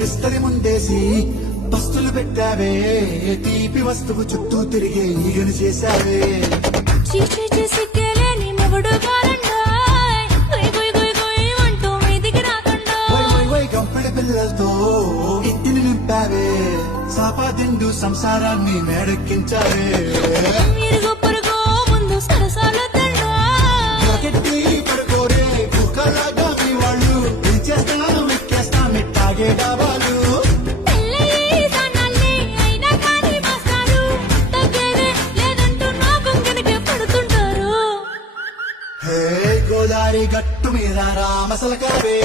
విస్తరి ముందేసి పస్తులు పెట్టావే తీపి వస్తువు చుట్టూ తిరిగే ఈగను చేశావే చీచీ చేసి కేలేని మొగుడు కారండాయ్ గుయ్ గుయ్ గుయ్ గుయ్ అంటూ మీదికి రాకుండా గంపెడి పిల్లలతో ఇంటిని నింపావే సాపాదిండు సంసారాన్ని మేడెక్కించావే ఇరుగు పొరుగు ముందు సరసాల తండా రాకెట్టి పడుకోరే కుక్కలాగా మీ వాళ్ళు పెంచేస్తాను ఎక్కేస్తా మిట్టాగే డాబాలు పెళ్ళయి దానాల్ని అయినా కానీ మాస్తారు తగ్గేదే లేదంటూ నా బొంగనికే పడుతుంటారు హే గోదారి గట్టు మీద రామసలకావే